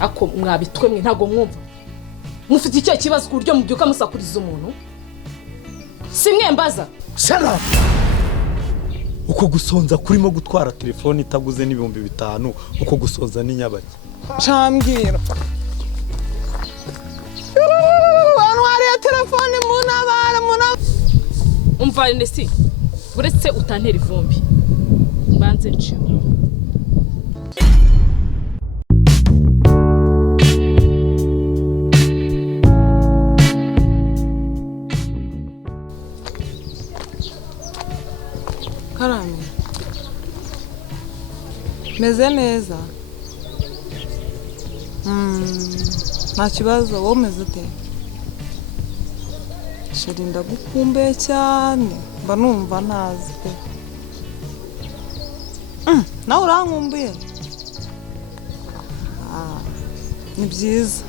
ako mwabitwe mwe ntago mwumva mufite icyo kibazo ku buryo mubyuka musakuriza umuntu simwe mbaza shara uko gusonza kurimo gutwara telefone itaguze n'ibihumbi 5 uko gusonza ni nyabaki cambwira wanwari ya telefone munabara umva nesi uretse utantera ivumbi banze nciwe Karame meze neza nta kibazo wowe umeze ute sheri ndagukumbuye cyane mba numva ntazi pe nawe urankumbuye ni byiza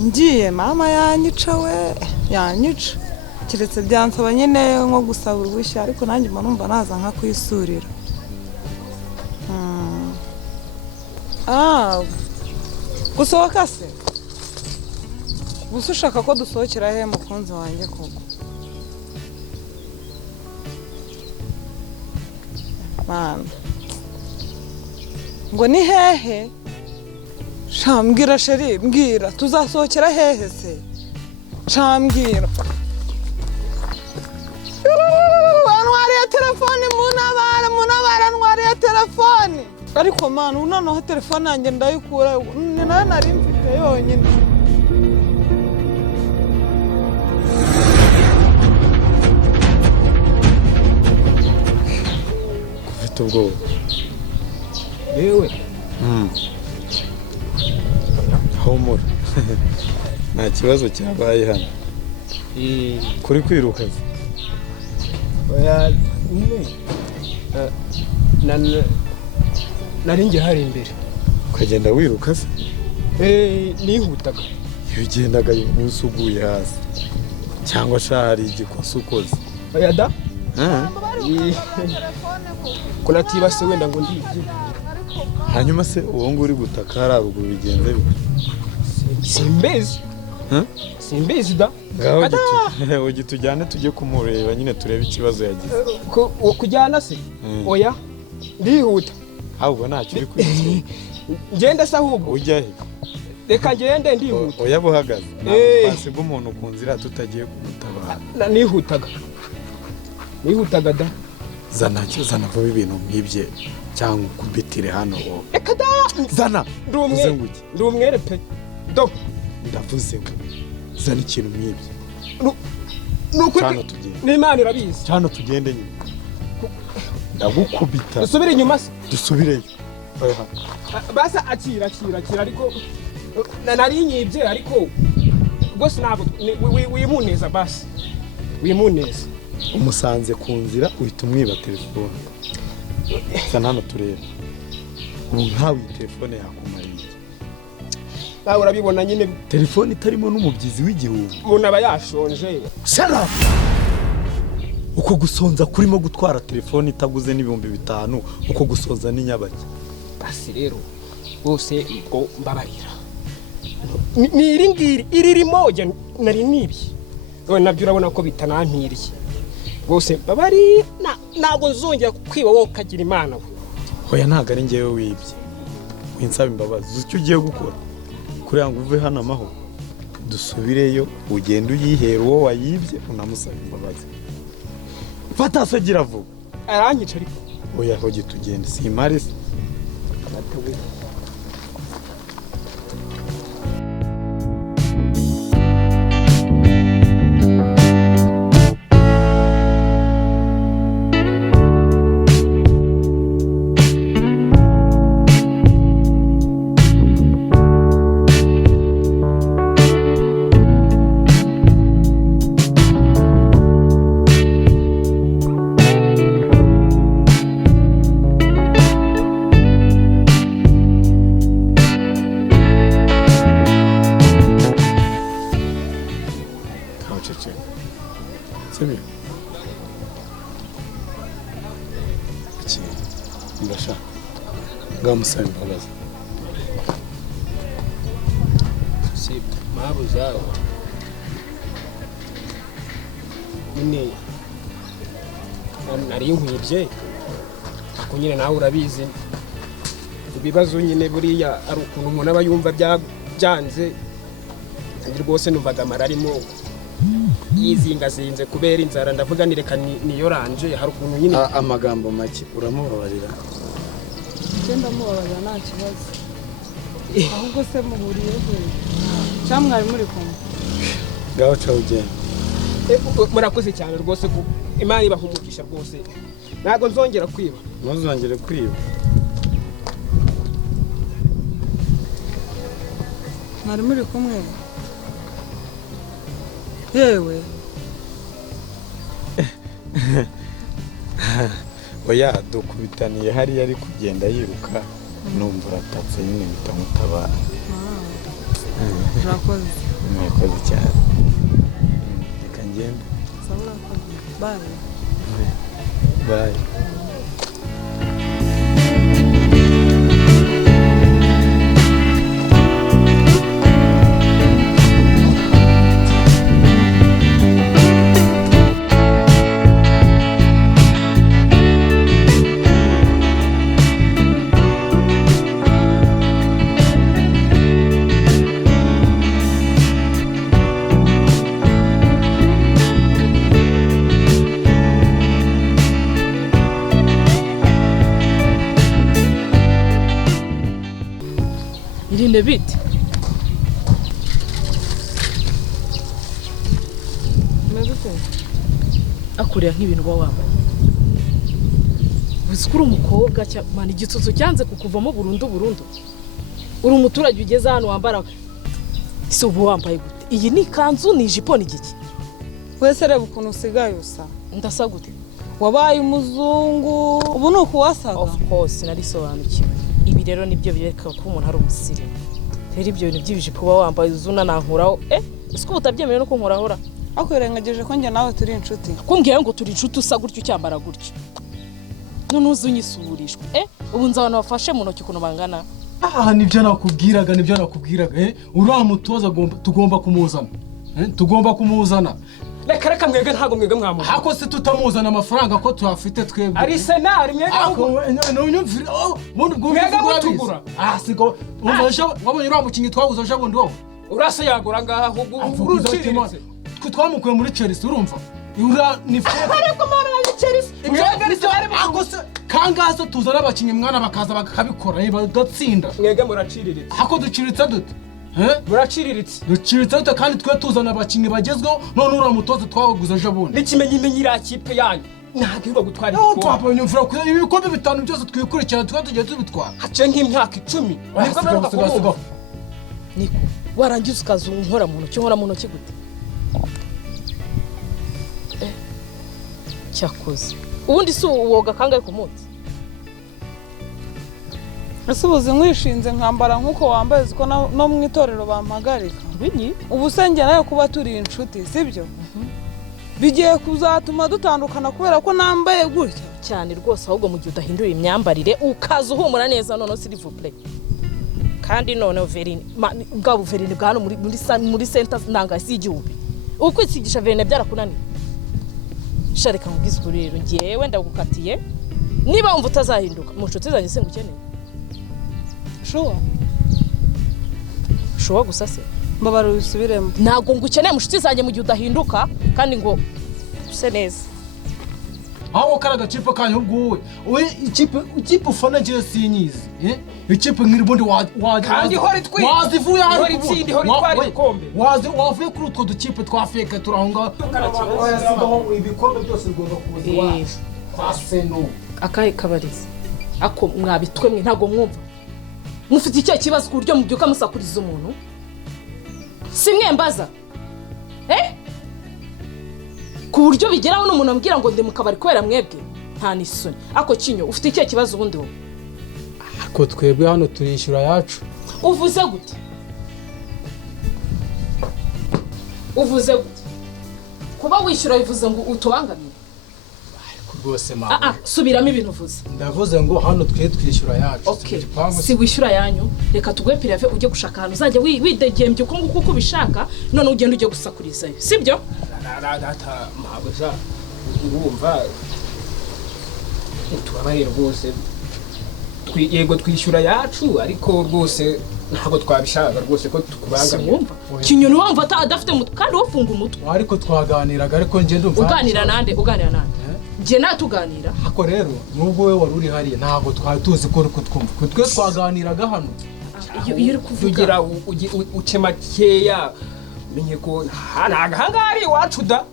ngiye mama yanyica we yanyica kiretse byansaba nyine nko gusaba uruhushya ariko nanjye mba numva naza nka kwisurira gusohoka se gusa ushaka ko dusohokera he mukunzi wanjye koko mana ngo ni hehe shambwira sheri mbwira tuzasohokera hehe se shambwira wanwari ya telefone munabara nwari ya telefone ariko mana unoneho telefone yanjye ndayikura ni nayo nari mfite yonyine kufite ubwoba yewe humura nta kibazo cyabaye hano kuri kwiruka oya nari ngiye hari imbere ukagenda wiruka se nihutaga iyo ugendaga umunsi uguye hasi cyangwa shahari igikosa ukoze oya da ko natibase wenda ngo ndibye hanyuma se uwo ngo uri gutaka hararuguru bigenze bite simbizi da ngaho gitujyane tujye kumureba nyine turebe ikibazo yagize kujyana se oya ndihuta ahubwo ntacyo uri kwigira ngende se ahubwo ujya he reka ngende ndihuta oya buhagaze basiga umuntu ku nzira tutagiye kumutabara nihutaga da zana vuba ibintu nk'ibye cyangwa kubitire hano reka da zana ndi umwere pe do ndavuze ngo zana ikintu nk'ibye cyane tugende n'Imana irabizi cyane tugende nyine ndagukubita dusubire inyuma se dusubireyo basa akira ariko nari nyibye ariko rwose ntabwo wimuneza basi wimuneza umusanze ku nzira uhita umwiba telefone zana hano turebe ubu ntawe iyi telefone yakumariye nawe urabibona nyine telefone itarimo n'umubyizi w'igihumbi umuntu aba yashonje shara uko gusonza kurimo gutwara telefone itaguze n'ibihumbi 5 uko gusonza ni nyabaki basi rero bose ubwo mbabarira ni iringiri iririmoje nari nibi nabyo urabona ko bitanampiriye bose mbabari nago nzongera kwiba wowe kagira Imana we hoya ntago ari ngewe wibye winsaba imbabazi icyo ugiye gukora kuri ngo uve hano amahoro dusubireyo ugenda uyihera uwo wayibye unamusaba imbabazi fata asagira vuba aranyica ariko oya hoje tugende simari se ngamusaba imbabazi. sibyo mabu zawe nyine nari nkwibye ako nyine nawe urabizi ibibazo nyine buriya ari ukuntu umuntu aba yumva byanze kandi rwose numvaga amara arimo yizingazinze kubera inzara ndavuga nireka niyo ranje hari ukuntu nyine amagambo make uramubabarira. Genda mubabarira nta kibazo ahubwo se muhuriye he cyangwa mwari muri kumwe ngaho ca ugenda. murakoze cyane rwose ko Imana ibahumugisha rwose ntago nzongera kwiba. Ntuzongere kwiba. mwari muri kumwe yewe oya dukubitaniye hariya ari kugenda yiruka numva uratatse nyine bitamutabara. urakoze murakoze cyane. Reka ngende. Bye. Bye. Irinde bite? Mezute? Akurira nk'ibintu ba wambaye. Uzikuru umukobwa cyane igituzo cyanze kukuvamo burundu. Uri umuturage ugeze hano wambara ise ubu wambaye gute? Iyi ni kanzu ni ijipo ni giki? Wese reba ukuntu usigaye usa. Ndasa gute? Wabaye umuzungu ubu nuko wasaga. Of course narisobanukiwe. Ibi rero nibyo bireka ko umuntu ari umusire. Rero ibyo bintu by'ibijipo ba wambaye uzuna nankuraho usko utabyemeye no kunkorahora. Akwirengageje ko njye nawe turi inshuti. Kumbwira ngo turi inshuti usa gutyo cyambara gutyo. None uzunyisuburishwe. Ubu nzabana bafashe mu ntoki kuno bangana. Nibyo nakubwiraga uriya mutoza tugomba kumuzana. Tugomba kumuzana. Reka mwega ntago mwega mwamuza. Hako se tutamuzana amafaranga ko tuyafite twebwe. Ari senari mwega unyumvira bundi mwega mutugura. Sigo wabonye uriya mukinyi twaguze ejo bundi wowe. Urase yagura ngaha ahubwo uruciritse. Twamukuye muri Chelsea urumva. Ura ni fake. Ariko mwana wa Chelsea. Mwega ari se kangaso tuzana abakinyi mwana bakaza bakabikora bagatsinda. Mwega muraciriritse. Hako duciritse dute? Muraciriritse. Duciritse dute kandi twe tuzana abakinyi bagezweho none ura mutoza twaguze ejo bundi. N'ikimenyi irakipe yanyu. Ntagiruka gutwara igikombe. Papa nyumvira ko ibikombe bitanu byose twikurikirana twa tugiye tubitwara. Hace nk'imyaka 10. Nibwo baruka. Niko warangiza ukazunkora mu ntoki gute? Cyakoze. Ubundi si uwoga kangaye ku munsi. Asubuze nkwishinze nkambara nkuko wambaye ziko no mu itorero bampagarika. Binyi ubu senge nayo kuba turi inshuti sibyo? Bigiye kuzatuma dutandukana kubera ko nambaye gutya cyane rwose ahubwo mu gihe udahindura imyambarire ukaza uhumura neza none s'il vous plaît. Kandi none verine bwa verine bwa hano muri center nanga sigihumbi. Ukwisigisha verine byarakunaniye. Shareka ngizwe rero ngiyewe ndagukatiye niba umva utazahinduka mu nshuti zanjye sengukeneye. Shuwa gusa se mbabara ubisubiremo. Ntago ngukeneye mu nshuti zanjye mu gihe udahinduka kandi ngo use neza. Aho karaga cipe kanyu ubwo wowe ikipe ufana je sinyizi ikipe nk'iribundi kandi hori twi wazivuye hano hori tsindi hori twari ikombe wavuye kuri utwo dukipe twafeka turahunga ibikombe byose bigomba kuza wacu kwaseno akahe kabariza ako mwabitwe mwe ntago mwumva mufite icyo kibazo ku buryo mubyuka musakuriza umuntu simwe mbaza ku buryo bigeraho n'umuntu ambwira ngo ndi mu kabari kwera mwebwe nta nisoni ako kinyo ufite icyo kibazo ubundi wowe ako twebwe hano turishyura yacu uvuze gute kuba wishyura bivuze ngo utubangamire rwose mama subiramo ibintu uvuze ndavuze ngo hano twe twishyura yacu okay si wishyura yanyu reka tugwe pirave ujye gushaka ahantu uzajya widegembye uko nguko uko bishaka none ugenda ujye gusakurizayo sibyo data mabuza urumva tubabarira rwose yego twishyura yacu ariko rwose ntabwo twabishaka rwose ko tukubangamira kinyoni wumva adafite umutwe kandi wofunga umutwe ariko twaganiraga ariko nje ndumva uganira nande nje natuganira ako rero nubwo we wari uri hariya ntabwo twari tuzi ko uko twumva twe twaganiraga hano iyo uri kuvuga uce makeya menye ko ntagahangari iwacu da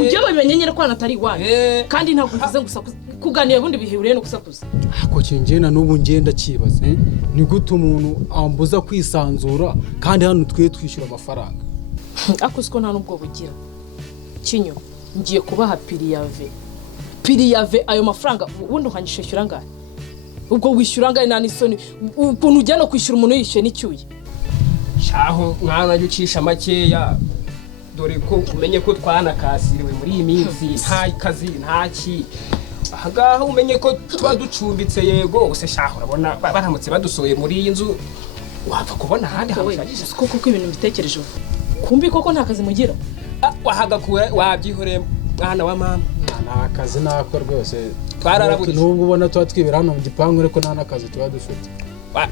ujye babimenye nyine ko atari iwanyu kandi ntabwo uvuze gusakuza kuganira bundi bihuriye no gusakuza ako kingena n'ubu ngenda kibaza ni gute umuntu ambuza kwisanzura kandi hano twe twishyura amafaranga ako siko nta nubwo bugira kinyo ngiye kubaha piriyave ayo mafaranga ubundi ukanyishyura ngahe ubwo wishyura ngahe nta n'isoni ukuntu ujya no kwishyura umuntu yishyuye n'icyuye shaho mwana ajya ucisha makeya dore ko umenye ko twanakasiriwe muri iyi minsi nta kazi ntaki ahagaha umenye ko tuba ducumbitse yego use shaho urabona baramutse badusohoye muri iyi nzu wapfa kubona ahandi hashagije kuko ibintu mbitekereje kumbi koko nta kazi mugira wahagakura wabyihoreye mwana wa mama nta kazi nako rwose twararabuje n'ubwo ubona tuba twibera hano mu gipangu ariko nta n'akazi tuba dufite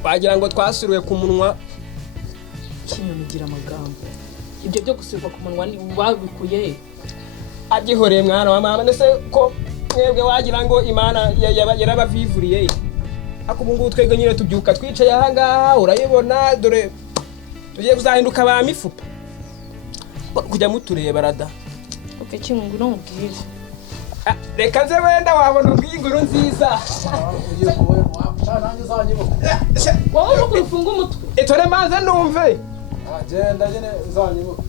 wagira ngo twasuruye ku munwa kinyoni gira amagambo ibyo byo gusirwa ku munwa ni wabikuye abyihoreye mwana wa mama ndetse ko mwebwe wagira ngo imana yarabavivuriye ako ubu ngubu twebwe nyine tubyuka twicaye aha ngaha urayibona dore tugiye kuzahinduka ba mifupa kujya mutureba rada okay kingu no mubwire reka nze wenda wabona ubw'inkuru nziza ugiye kubona nanjye uzanyibuka wowe uko ufunga umutwe etore manze numve agenda nyine uzanyibuka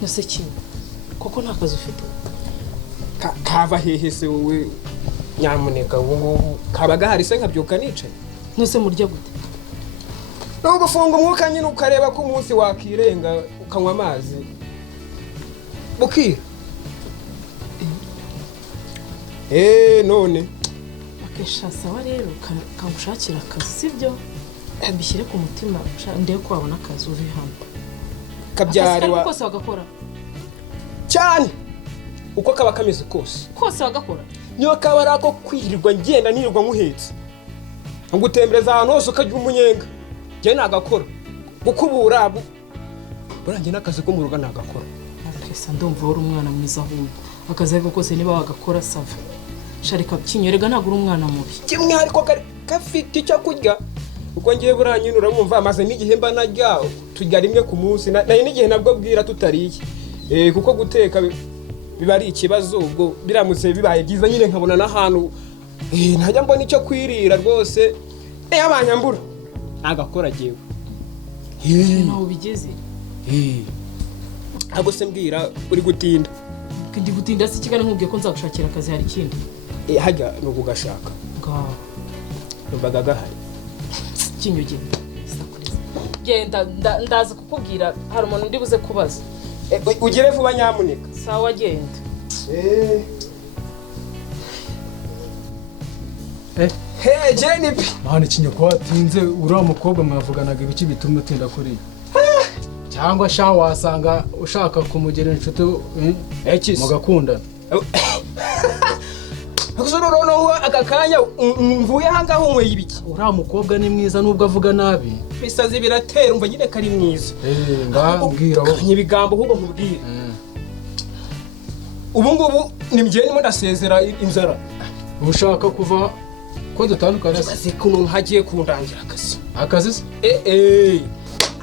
nose kintu koko nta kazi ufite kava hehe se wowe nyamuneka ubu ngubu kaba gahari se nkabyuka nicaye nose murya gute no gufunga umwuka nyine ukareba ko umunsi wakirenga ukanywa amazi bukira none akesha sawa rero kangushakira akazi sibyo mbishyire ku mutima ndeye ko wabona akazi uve hano kabyariwa kose wagakora cyane uko kaba kameze kose wagakora niyo kaba ari ako kwirirwa ngenda nirirwa muhetse ngutembereza ahantu hose ukajya umunyenga njye nagakora gukubura burangiye n'akazi ko mu rugo nagakora akesa ndumva wari umwana mwiza ahubwo akazi ariko kose niba wagakora sava sharika kinyorega ntabwo uri umwana mubi kimwe ariko gafite icyo kurya uko ngiye buranyine uramumva amaze n'igihe mba narya turya rimwe ku munsi nayo n'igihe nabwo bwira tutariye kuko guteka biba ari ikibazo ubwo biramutse bibaye byiza nyine nkabona n'ahantu ntajya mbona icyo kwirira rwose abanyambura agakora jewe naho bigeze ntabwo se mbwira uri gutinda ndi gutinda si kigana nkubwiye ko nzagushakira akazi hari ikindi hajya ni ukugashaka numvaga gahari kinyuge genda ndaza kukubwira hari umuntu ndi buze kubaza ugire vuba nyamuneka sawa genda Jenny mwana kinyo ko watinze uriya mukobwa mwavuganaga ibiki bituma utinda kuri cyangwa sha wasanga ushaka kumugera inshuti mugakundana noneho agakanya mvuye ahangaha unyweye ibiki uriya mukobwa ni mwiza nubwo avuga nabi bisazi biratera umva nyine kari mwiza ngambwira ibigambo ahubwo nkubwire ubu ngubu ni njye ndimo ndasezera inzara ushaka kuva ko dutandukana se kuntu hagiye kundangira akazi se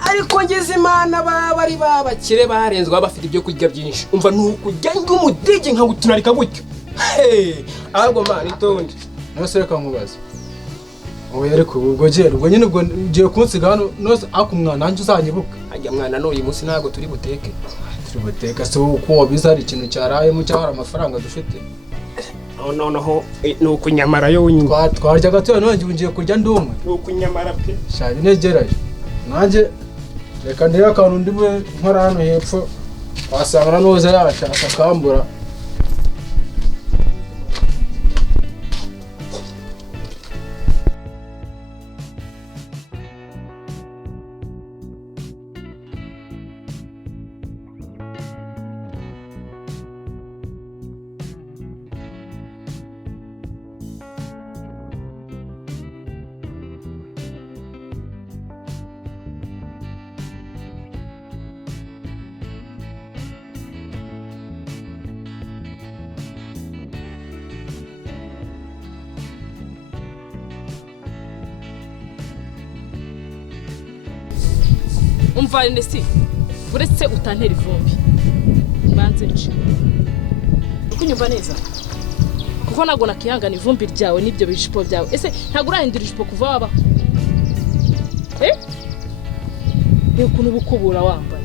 ariko ngeze imana bari babakire barenzwe bafite ibyo kurya byinshi umva nukujya ng'umudigi nkagutunarika gutyo ahubwo mani itonde nose reka nkubaze oya ariko ubwo gera ubwo nyine ubwo ugiye kunsiga hano nose akumwana nanjye uzanyibuka ajya mwana no uyu munsi ntago turi buteke se uko wabiza hari ikintu cyarayemo cyangwa hari amafaranga dufite noneho ni ukunyamara yo nyine twarya gatoya none ngiye kurya ndumwe ni ukunyamara pe shari negeraje nanjye reka ndebe akantu ndimwe nkora hano hepfo wasanga noza yashaka akambura umva nesi uretse utantera ivumbi banze nci kunyumva neza kuko nago nakihangana ivumbi ryawe nibyo bishipo byawe ese ntago urahindura ishipo kuva waba ni ukuntu bukubura wambaye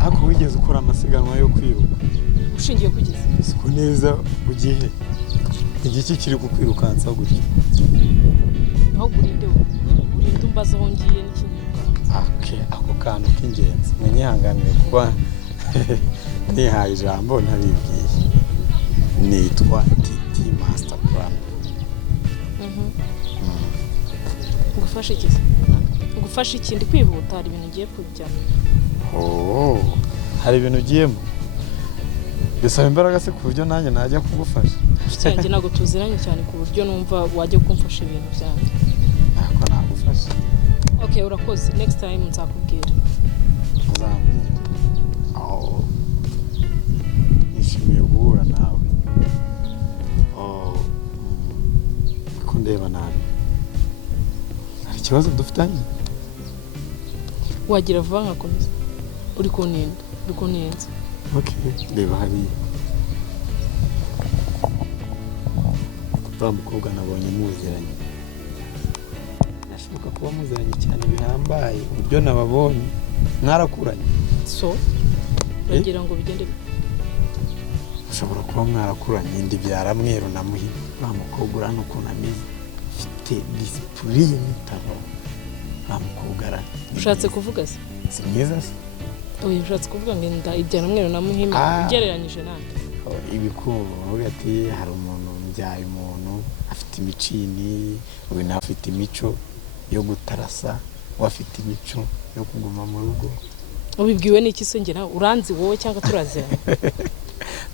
ako wigeze ukora amasiganwa yo kwiruka ushingiye kugeza siko neza ugihe igiki kiri kukwirukansa gutya aho gurinde umbaza aho ngiye n'ikintu ako kantu k'ingenzi munyihanganire kuba nihaye ijambo ntabibwiye nitwa TT Master Plan ngufasha ikindi kwihuta hari ibintu ugiye kujyamo hari ibintu ugiyemo bisaba imbaraga se ku buryo nanjye najya kugufasha cyane nago tuziranye cyane ku buryo numva wajya kumfasha ibintu byanjye nako nagufasha urakoze next time nzakubwira nishimiye guhura nawe ko ndeba nabi hari ikibazo dufitanye wagira vuba nkakomeza uri kunenza reba hariya mukobwa nabonye muziranye nashoboka kuba muziranye cyane bihambaye uburyo nababonye mwarakuranye bagira ngo bigende ushobora kuba mwarakuranye indi byaramweru na muhima mukobwa urana ukuntu ameze ufite disipurine itaba mukobwa arana ushatse kuvuga se si mwiza se ushatse kuvuga ngo ibyaramweru na muhima ugereranyije nande ibikuvuga ati hari umuntu mbyaye umuntu afite imicini uyu nawe afite imico yo gutarasa wafite imico yo kuguma mu rugo ubibwiwe n'iki se njye nawe uranzi wowe cyangwa turaziranye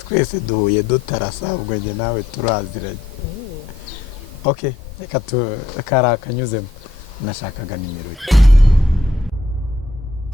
twese duhuye dutarasa ubwo njye nawe turaziranye reka kari akanyuzemo nashakaga nimero ye